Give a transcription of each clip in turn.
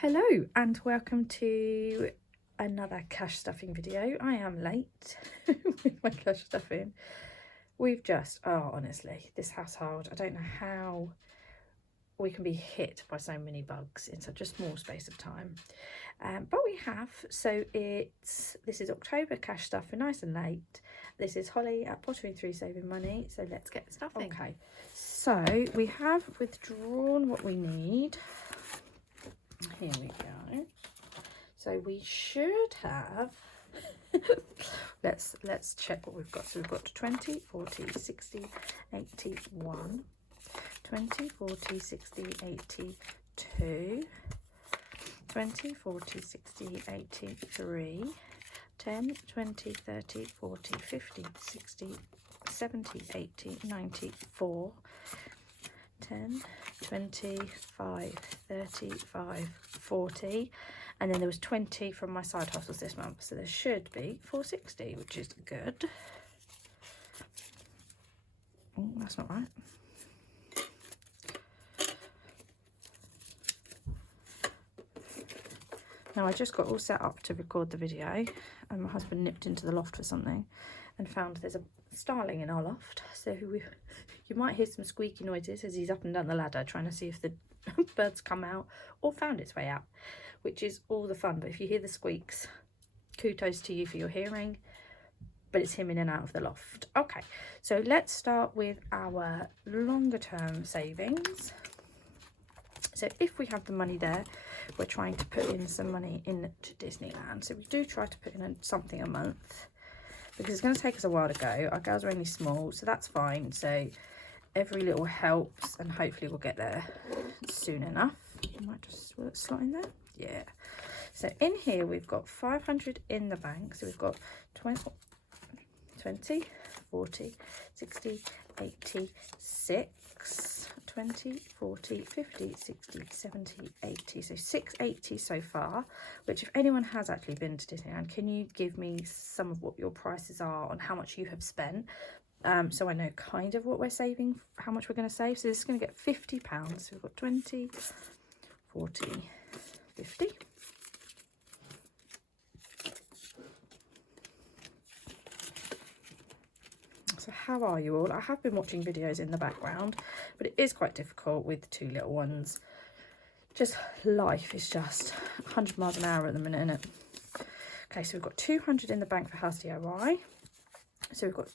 Hello and welcome to another cash stuffing video. I am late with my cash stuffing. We've just, honestly, this household, I don't know how we can be hit by so many bugs in such a small space of time. But we have, so this is October cash stuffing, nice and late. This is Holly at Pottering Through Saving Money, so let's get stuffing. Okay, so we have withdrawn what we need. Here we go. So we should have let's check what we've got. So we've got 20, 40, 60, 81, 20, 40, 60, 82, 20, 40, 60, 83, 10, 20, 30, 40, 50, 60, 70, 80, 94, 10, 25, 35, 40, and then there was 20 from my side hustles this month, so there should be 460, which is good. Oh, that's not right. Now I just got all set up to record the video and my husband nipped into the loft for something and found there's a starling in our loft, so you might hear some squeaky noises as he's up and down the ladder trying to see if the birds come out or found its way out, which is all the fun. But if you hear the squeaks, kudos to you for your hearing, but it's him in and out of the loft. Okay, so let's start with our longer term savings. So if we have the money there, we're trying to put in some money into Disneyland. So we do try to put in something a month because it's going to take us a while to go. Our girls are only small, so that's fine. So every little helps and hopefully we'll get there soon enough. I might just slot in there. Yeah. So in here we've got 500 in the bank. So we've got 20, 40, 60, 86, 20, 40, 50, 60, 70, 80. So 680 so far, which if anyone has actually been to Disneyland, can you give me some of what your prices are on how much you have spent? So I know kind of what we're saving, how much we're going to save. So this is going to get £50. So we've got 20, 40, 50. So how are you all? I have been watching videos in the background, but it is quite difficult with two little ones. Just life is just 100 miles an hour at the minute, isn't it? Okay, so we've got 200 in the bank for house DIY. So we've got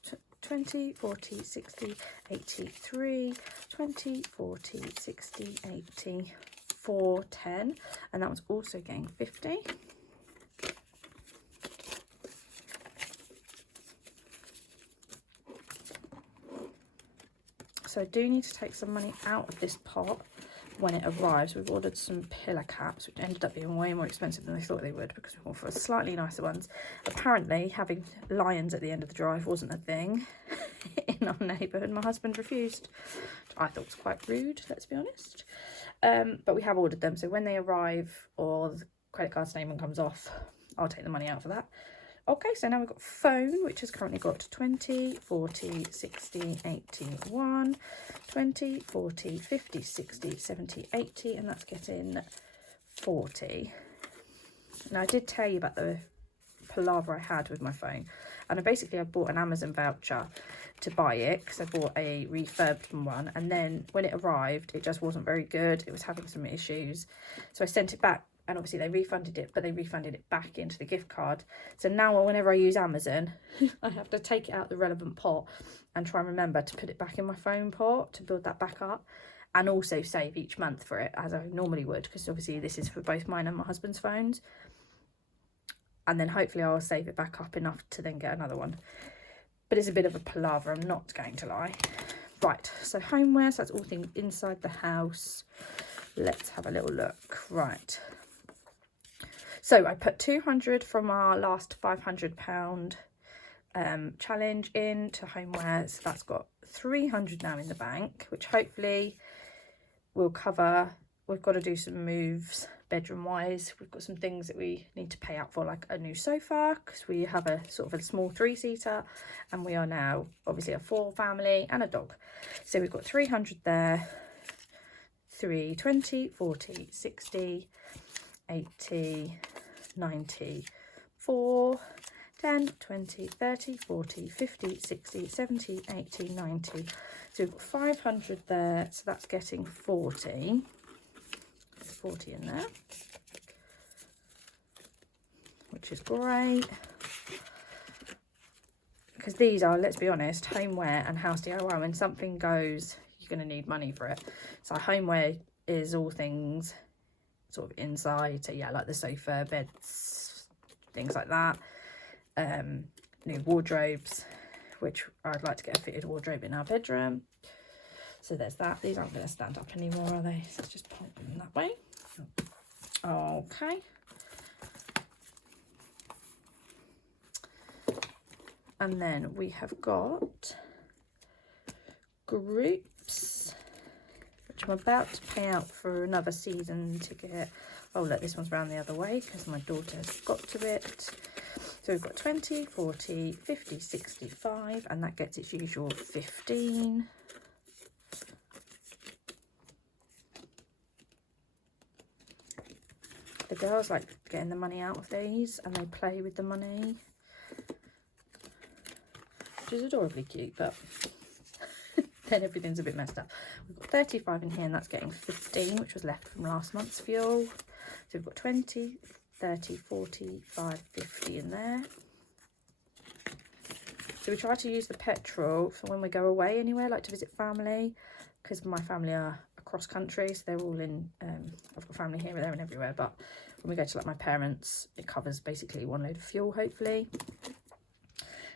20, 40, 60, 83, 20, 40, 60, 80, 410, and that was also getting 50. So I do need to take some money out of this pot when it arrives. We've ordered some pillar caps, which ended up being way more expensive than I thought they would because we went for slightly nicer ones. Apparently having lions at the end of the drive wasn't a thing in our neighbourhood. My husband refused, which I thought was quite rude, let's be honest. But we have ordered them, so when they arrive or the credit card statement comes off, I'll take the money out for that. Okay, so now we've got phone, which has currently got 20, 40, 60, 81, 20, 40, 50, 60, 70, 80, and that's getting 40. Now, I did tell you about the palaver I had with my phone, and I bought an Amazon voucher to buy it because I bought a refurbed one, and then when it arrived, it just wasn't very good. It was having some issues, so I sent it back. And obviously they refunded it, but they refunded it back into the gift card. So now whenever I use Amazon, I have to take it out the relevant pot and try and remember to put it back in my phone pot to build that back up, and also save each month for it as I normally would, because obviously this is for both mine and my husband's phones. And then hopefully I'll save it back up enough to then get another one. But it's a bit of a palaver, I'm not going to lie. Right, so homeware, so that's all things inside the house. Let's have a little look. Right. So I put 200 from our last £500 challenge into homeware. So that's got 300 now in the bank, which hopefully will cover. We've got to do some moves bedroom wise. We've got some things that we need to pay out for, like a new sofa, because we have a sort of a small 3-seater and we are now obviously a 4 family and a dog. So we've got 300 there, 3, 20, 40, 60, 80, 90, 4, 10, 20, 30, 40, 50, 60, 70, 80, 90. So we've got 500 there, so that's getting 40. 40 in there, which is great. Because these are, let's be honest, homeware and house DIY. When something goes, you're going to need money for it. So homeware is all things sort of inside. So yeah, like the sofa, beds, things like that. New wardrobes, which I'd like to get a fitted wardrobe in our bedroom. So there's that. These aren't going to stand up anymore, are they? So let's just pop them that way. Okay. And then we have got groups, which I'm about to pay out for another season ticket. Oh look, this one's round the other way because my daughter's got to it. So we've got 20, 40, 50, 65, and that gets its usual 15. The girls like getting the money out of these and they play with the money, which is adorably cute, but then everything's a bit messed up. We've got 35 in here and that's getting 15, which was left from last month's fuel. So we've got 20, 30, 45, 50 in there. So we try to use the petrol for when we go away anywhere, like to visit family, because my family are across country, so they're all in, I've got family here, there and everywhere, but when we go to like my parents, it covers basically one load of fuel, hopefully.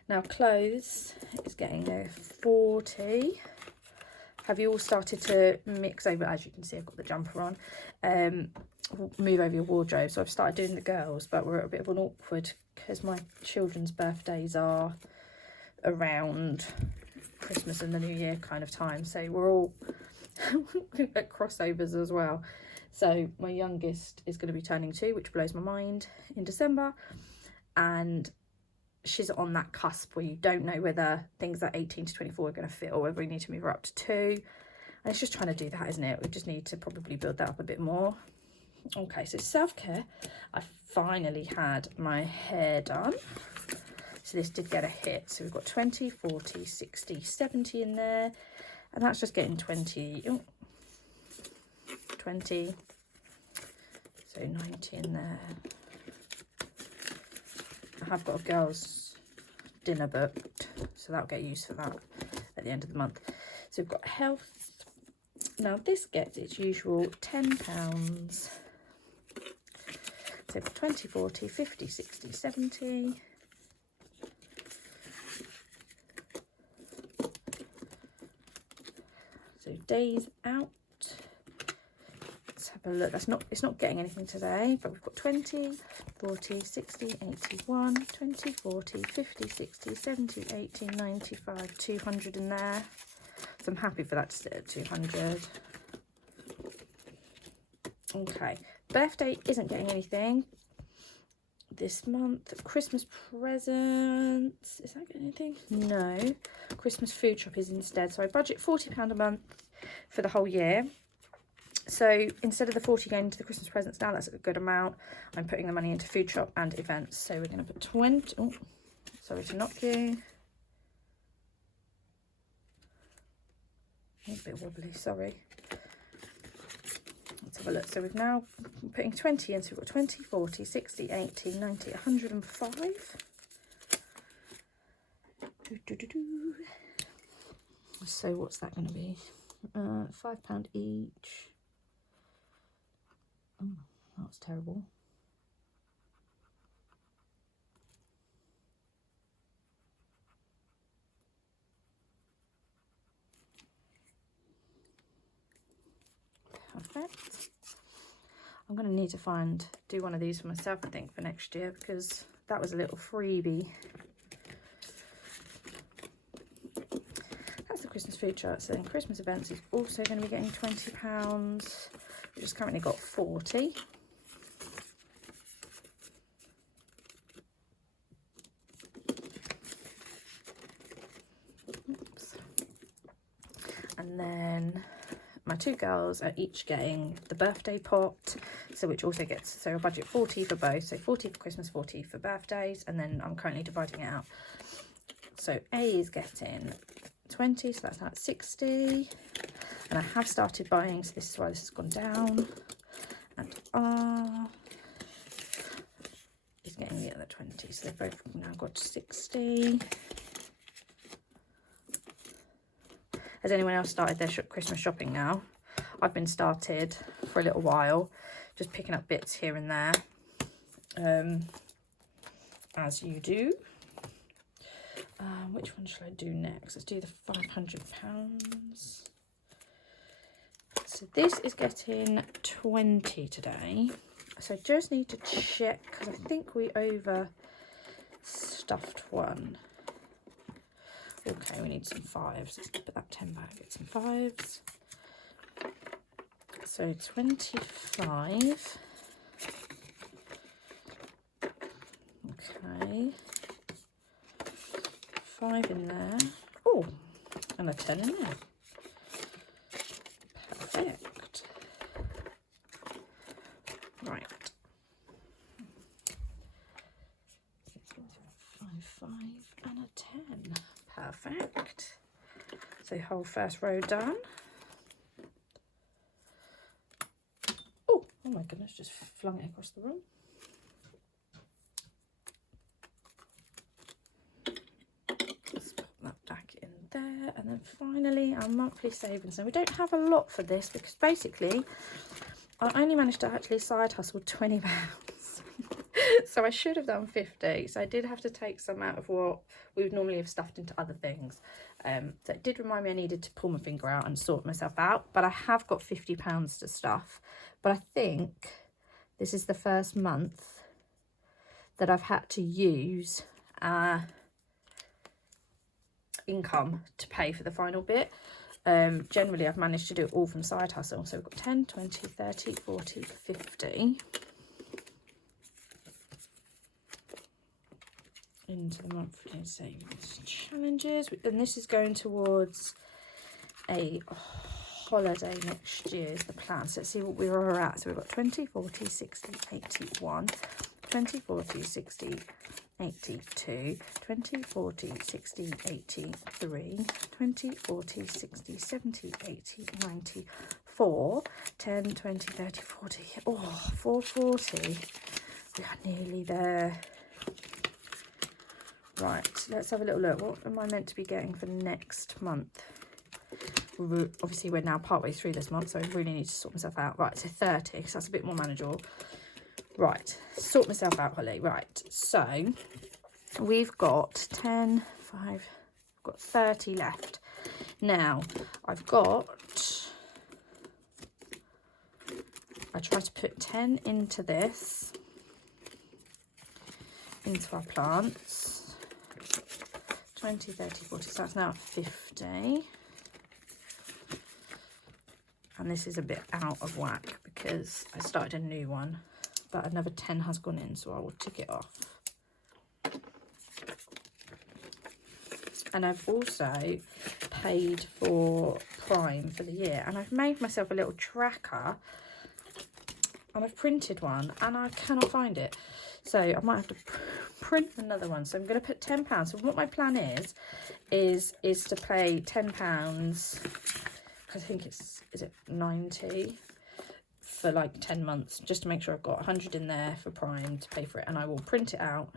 Now clothes is getting a 40. Have you all started to mix over? As you can see, I've got the jumper on. Move over your wardrobe. So I've started doing the girls, but we're at a bit of an awkward because my children's birthdays are around Christmas and the New Year kind of time. So we're all at crossovers as well. So my youngest is going to be turning 2, which blows my mind, in December. And she's on that cusp where you don't know whether things at 18 to 24 are going to fit or whether we need to move her up to 2. And it's just trying to do that, isn't it? We just need to probably build that up a bit more. Okay, so self-care. I finally had my hair done. So this did get a hit. So we've got 20, 40, 60, 70 in there. And that's just getting 20. Ooh, 20. So 90 in there. I have got a girls' dinner booked, so that'll get used for that at the end of the month. So we've got health. Now this gets its usual £10. So we've got 20, 40, 50, 60, 70. So days out. Let's have a look. It's not getting anything today, but we've got 20, 40, 60, 81, 20, 40, 50, 60, 70, 80, 95, 200 in there. So I'm happy for that to sit at 200. Okay, birthday isn't getting anything this month. Christmas presents, is that getting anything? No. Christmas food shop is instead. So I budget £40 a month for the whole year. So instead of the 40 going into the Christmas presents now, that's a good amount. I'm putting the money into food shop and events. So we're going to put 20. Oh, sorry to knock you. A bit wobbly, sorry. Let's have a look. So we've now putting 20 in. So we've got 20, 40, 60, 80, 90, 105. So what's that going to be? £5 each. Oh, that's terrible. Perfect. I'm going to need to do one of these for myself, I think, for next year, because that was a little freebie. That's the Christmas food chart. So then Christmas events is also going to be getting £20. We've just currently got 40. Oops. And then my two girls are each getting the birthday pot, so which also gets, so a budget 40 for both, so 40 for Christmas, 40 for birthdays, and then I'm currently dividing it out. So A is getting 20, so that's now at 60, and I have started buying, so this is why this has gone down, and R is getting the other 20, so they've both now got 60. Has anyone else started their Christmas shopping now? I've been started for a little while, just picking up bits here and there, as you do. Which one should I do next? Let's do the £500. So this is getting 20 today. So I just need to check, because I think we overstuffed one. Okay, we need some fives. Let's put that 10 back, get some fives. So 25. Okay. 5 in there. Oh, and a 10 in there. Perfect. Right. 5, and a 10. Perfect. So whole first row done. Oh my goodness, just flung it across the room. Let's pop that back in there, and then finally our monthly savings. Now we don't have a lot for this because basically I only managed to actually side hustle £20. So I should have done 50. So I did have to take some out of what we would normally have stuffed into other things. So it did remind me I needed to pull my finger out and sort myself out. But I have got £50 to stuff. But I think this is the first month that I've had to use income to pay for the final bit. Generally, I've managed to do it all from side hustle. So we've got 10, 20, 30, 40, 50. Into the monthly savings challenges, and this is going towards a holiday next year is the plan. So let's see what we were at. So we've got 20, 40, 60, 81, 20, 40, 60, 82, 20, 40, 60, 83, 20, 40, 60, 70, 80, 94, 10, 20, 30, 40. Oh, 440. We are nearly there. Right, let's have a little look. What am I meant to be getting for next month? Obviously, we're now partway through this month, so I really need to sort myself out. Right, so 30, so that's a bit more manageable. Right, sort myself out, Holly. Right, so we've got 10, 5, I've got 30 left. Now, I try to put 10 into this, into our plants. 20, 30, 40, so that's now 50. And this is a bit out of whack because I started a new one, but another 10 has gone in, so I will tick it off. And I've also paid for Prime for the year, and I've made myself a little tracker, and I've printed one, and I cannot find it. So I might have to print another one. So I'm going to put £10. So what my plan is to pay £10. I think is it 90 for like 10 months, just to make sure I've got 100 in there for Prime to pay for it, and I will print it out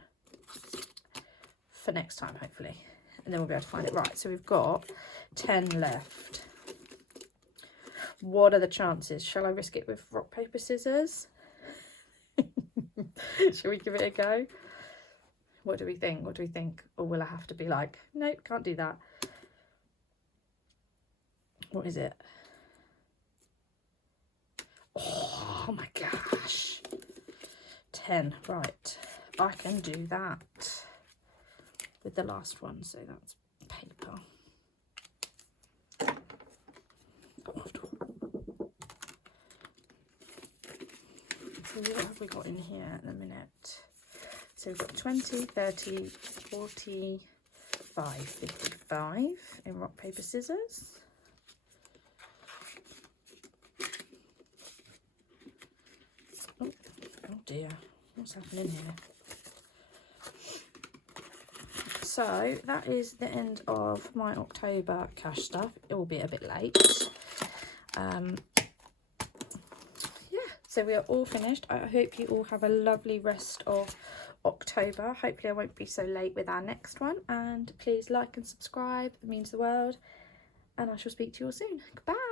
for next time hopefully, and then we'll be able to find it. Right, so we've got 10 left. What are the chances? Shall I risk it with rock, paper, scissors? Shall we give it a go? What do we think? What do we think? Or will I have to be like, nope, can't do that? What is it? Oh my gosh. 10. Right. I can do that with the last one. So that's paper. So what have we got in here at the minute? So we've got 20, 30, 45, 55 in rock, paper, scissors. dear, what's happening here? So that is the end of my October cash stuff. It will be a bit late. Yeah, so we are all finished. I hope you all have a lovely rest of October. Hopefully I won't be so late with our next one. And please like and subscribe. It means the world. And I shall speak to you all soon. Goodbye.